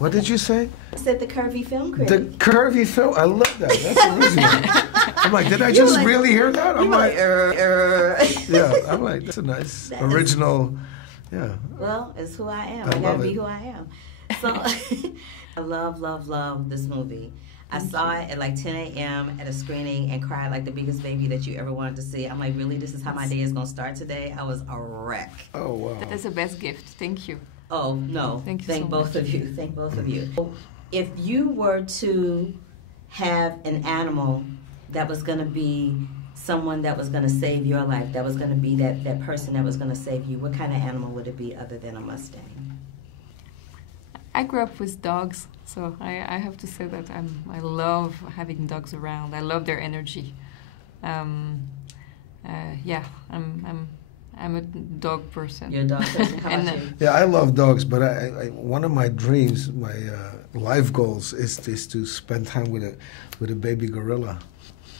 What did you say? I said the Curvy Film Critic. The Curvy Film. I love that. That's original. I'm like, did I just like, really hear that? I'm like, yeah. I'm like, that's a nice original. Yeah. Well, it's who I am. I gotta be who I am. So I love this movie. I saw it at like 10 a.m. at a screening and cried like the biggest baby that you ever wanted to see. I'm like, really? This is how my day is gonna start today? I was a wreck. Oh wow. That's the best gift. Thank you. Oh no. Thank you. Thank both of you. Thank both of you. If you were to have an animal that was gonna be someone that was gonna save your life, that was gonna be that person that was gonna save you, what kind of animal would it be other than a Mustang? I grew up with dogs, so I have to say that I love having dogs around. I love their energy. Yeah, I'm a dog person. You're a dog person. How about you? Yeah, I love dogs, but one of my dreams, my life goals, is to spend time with a baby gorilla.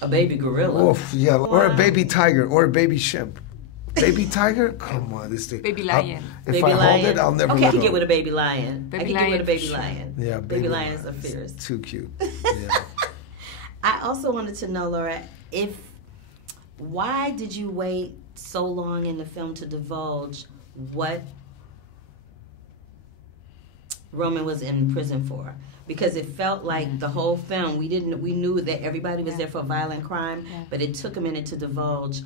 A baby gorilla? Oh, yeah, wow. Or a baby tiger, or a baby chimp. Baby tiger? Come on, this thing. Baby lion. If I hold it, I'll never let go. I can get with a baby lion. I can get with a baby lion. Yeah, baby lions are fierce. Too cute. Yeah. I also wanted to know, Laura, why did you wait so long in the film to divulge what Roman was in prison for? Because it felt like the whole film, we knew that everybody was there for violent crime, but it took a minute to divulge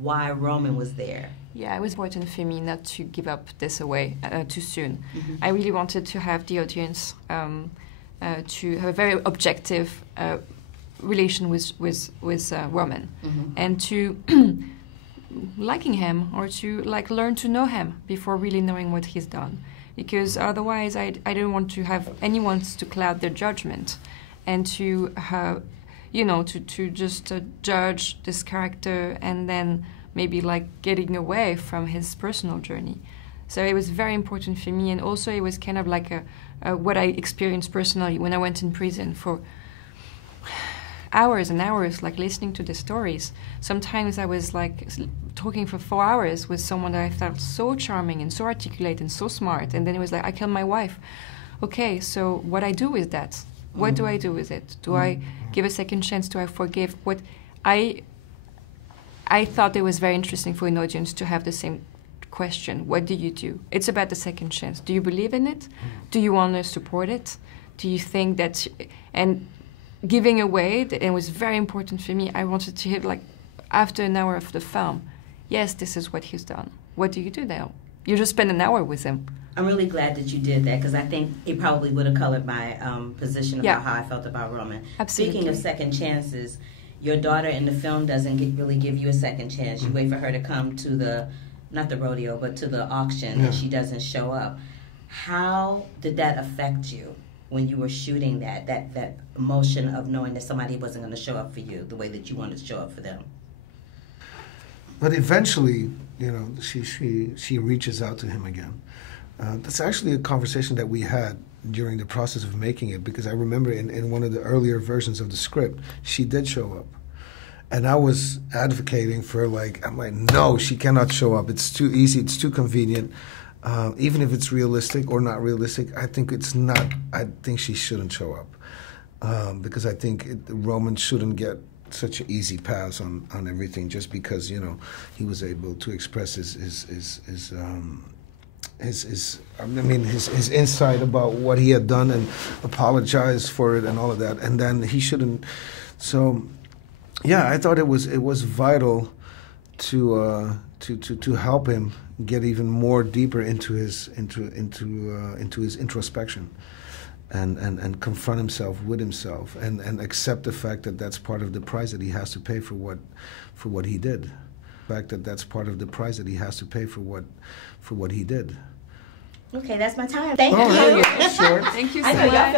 why Roman was there. Yeah, it was important for me not to give up this away too soon. I really wanted to have the audience to have a very objective relation with Roman, and to liking him, or to learn to know him before really knowing what he's done. Because otherwise I don't want to have anyone to cloud their judgment, and to to just judge this character and then maybe getting away from his personal journey. So it was very important for me, and also it was kind of like what I experienced personally when I went in prison for hours and hours, listening to the stories. Sometimes I was talking for 4 hours with someone that I felt so charming and so articulate and so smart, and then it was like, I killed my wife. Okay, so what I do with that? What do I do with it? Do I give a second chance? Do I forgive? What I thought it was very interesting for an audience to have the same question. What do you do? It's about the second chance. Do you believe in it? Do you want to support it? Do you think that... And giving away, it was very important for me. I wanted to hear, after an hour of the film, yes, this is what he's done. What do you do now? You just spend an hour with him. I'm really glad that you did that, because I think it probably would have colored my position about how I felt about Roman. Absolutely. Speaking of second chances, your daughter in the film doesn't really give you a second chance. You wait for her to come to not the rodeo, but to the auction, and she doesn't show up. How did that affect you when you were shooting that emotion of knowing that somebody wasn't going to show up for you the way that you wanted to show up for them? But eventually, she reaches out to him again. That's actually a conversation that we had during the process of making it, because I remember in one of the earlier versions of the script, she did show up. And I was advocating for, I'm like, no, she cannot show up. It's too easy. It's too convenient. Even if it's realistic or not realistic, I think it's not. I think she shouldn't show up. Because I think Roman shouldn't get such an easy pass on everything just because, he was able to express his insight about what he had done and apologize for it and all of that, and then he shouldn't. So, yeah, I thought it was vital to help him get even more deeper into his introspection, and confront himself with himself, and accept the fact that that's part of the price that he has to pay for what he did. That's part of the price that he has to pay for what he did. Okay, that's my time. Thank you. Thank you so much.